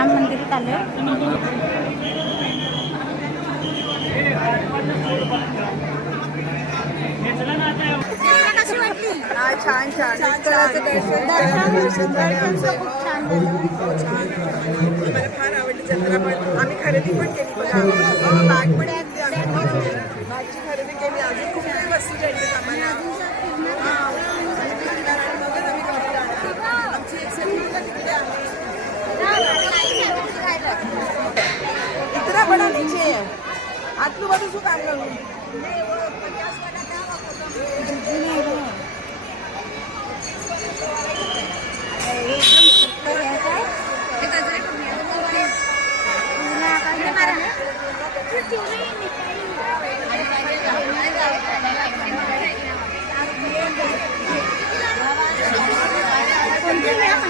राम मंदिरात हा छान छान. छान मला फार आवडली जत्रा पण. आम्ही खरेदी पण केली. बघा हो, बॅग पण घेतली आम्ही बॅगची खरेदी केली अजून खूप काही वस्तू घ्यायच्या आम्हाला हा. आणि कारण बघा आम्ही कधी जाणार. आमची एक सेफ्टी तिकडे आहे इतना बड़ा नीचे है આટલું બધું શું કામ કરવું Thank you.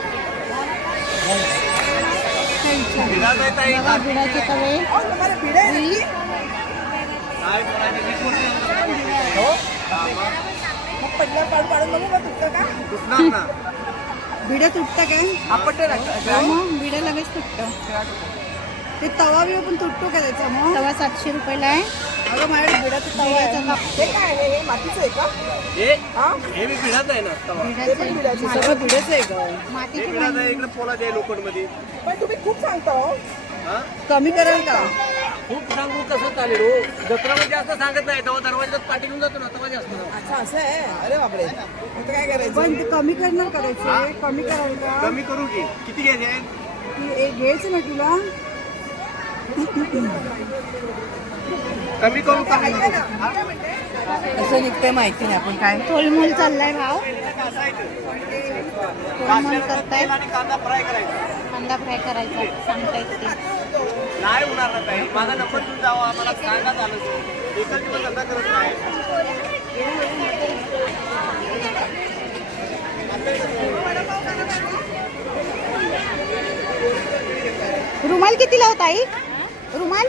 बघा बिडाचे तवे भिडे तुटतं काय आपटे मग बिडं लगेच तुटतं ते तवा बिवा पण तुटतो का त्याचा मग तवा सातशे रुपयाला आहे अगं माझ्या तवा आहे. काप- हे काय आहे? हे मातीचं आहे का? हे? हा? हे मी भिडाच आहे ना तवा. ते बिडाचं पण आहे. भिडाचं सगळं भिडेचं आहे का मातीची हे भिडाच आहे भांडी. इकडे पोलाच आहे लोखंडमध्ये पण तुम्ही खूप सांगता हो. हा? कमी कराल का? खूप सांगू कसं चालेल हो? जत्रामध्ये जास्त सांगत नाही तेव्हा दरवाजात पाठी घेऊन जातो ना तेव्हा जास्त अच्छा असं आहे? अरे बापरे. आता काय करायचं? पण ते कमी करणार करायचे कमी कराल का? कमी करू की. किती घ्यायचे ती एक घ्यायचं ना तुला? कमी करू कमी असं निघतंय माहिती नाही आपण काय? तोलमोल चाललाय भाव. तोलमोल करतायत. आणि कांदा फ्राय करायचा. कांदा फ्राय करायचा सांगतायत ते. नाही होणार ना काही. माझा नंबर घेऊन जावा आम्हाला सांगा झालं एकच दिवस धंदा करत नाही. रुमाल कितीला होता आई? रुमाल?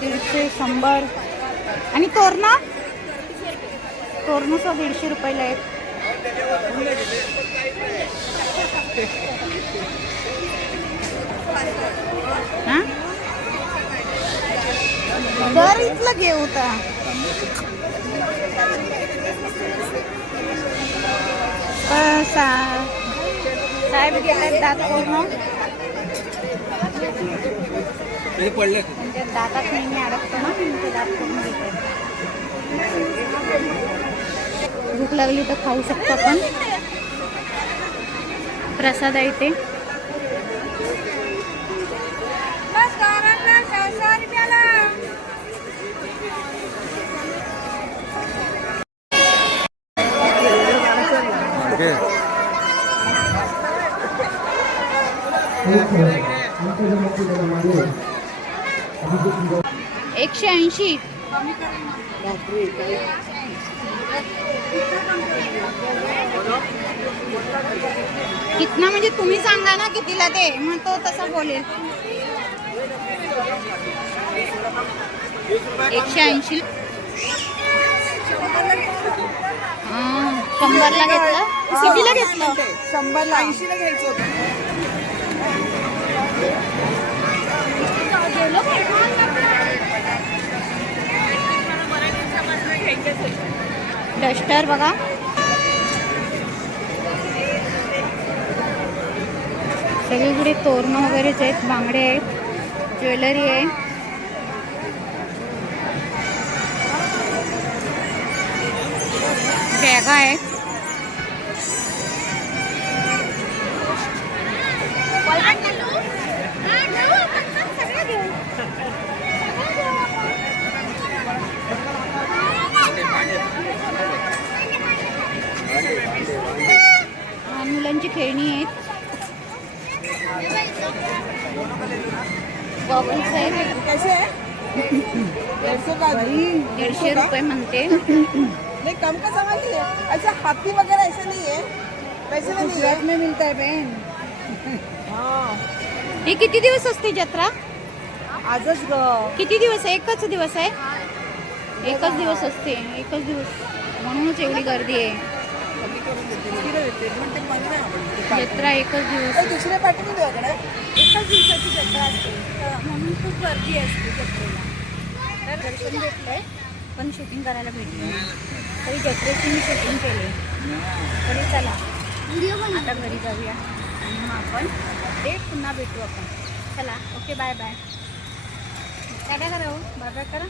दीडशे शंभर. आणि तोरणं? तोरणं सुद्धा दीडशे रुपयाला आहेत. दर इथलं घेऊ होता साहेब घेतात दात पूर्ण हे पडले म्हणजे दातात नेहमी अडकतो ना म्हणून ते दात पूर्ण घेतात भूक लागली तर खाऊ शकतो आपण प्रसाद आहे ते एकशे ऐंशी. कितना म्हणजे तुम्ही सांगा ना कितीला ते मग तो तसा बोलेल. एकशे ऐंशी. शंभरला घेतलं? कितीला घेतलं? शंभरला. ऐंशीला घ्यायचं होतं. डस्टर बघा. सगळीकडे तोरणं वगैरेच आहेत बांगडे आहेत ज्वेलरी आहे. बॅगा आहेत. मुलांची खेळणी आहेत. गॉगल्स दीडशे रुपये म्हणते. नहीं कम का सामान है ऐसा हाथी वगैरह ऐसा नहीं है वैसे में नहीं है में मिलता है बहन हाँ. ही किती दिवस असते जत्रा? आजच ग. किती दिवस आहे? एकच दिवस आहे? एकच दिवस असते. एकच दिवस. म्हणूनच एवढी गर्दी आहे. तिला जत्रा एकच दिवस दुसऱ्या पाठी मी तुझ्याकडे एकाच दिवसाची जत्रा असते तर म्हणून खूप गर्दी असते जत्रेला दर्शन भेटलंय पण शूटिंग करायला भेटलं तरी जत्रेची मी शूटिंग केली तरी चला आता घरी जाऊया आणि मग आपण ते पुन्हा भेटू आपण चला ओके बाय बाय काय काय करा हो बाय बाय करा.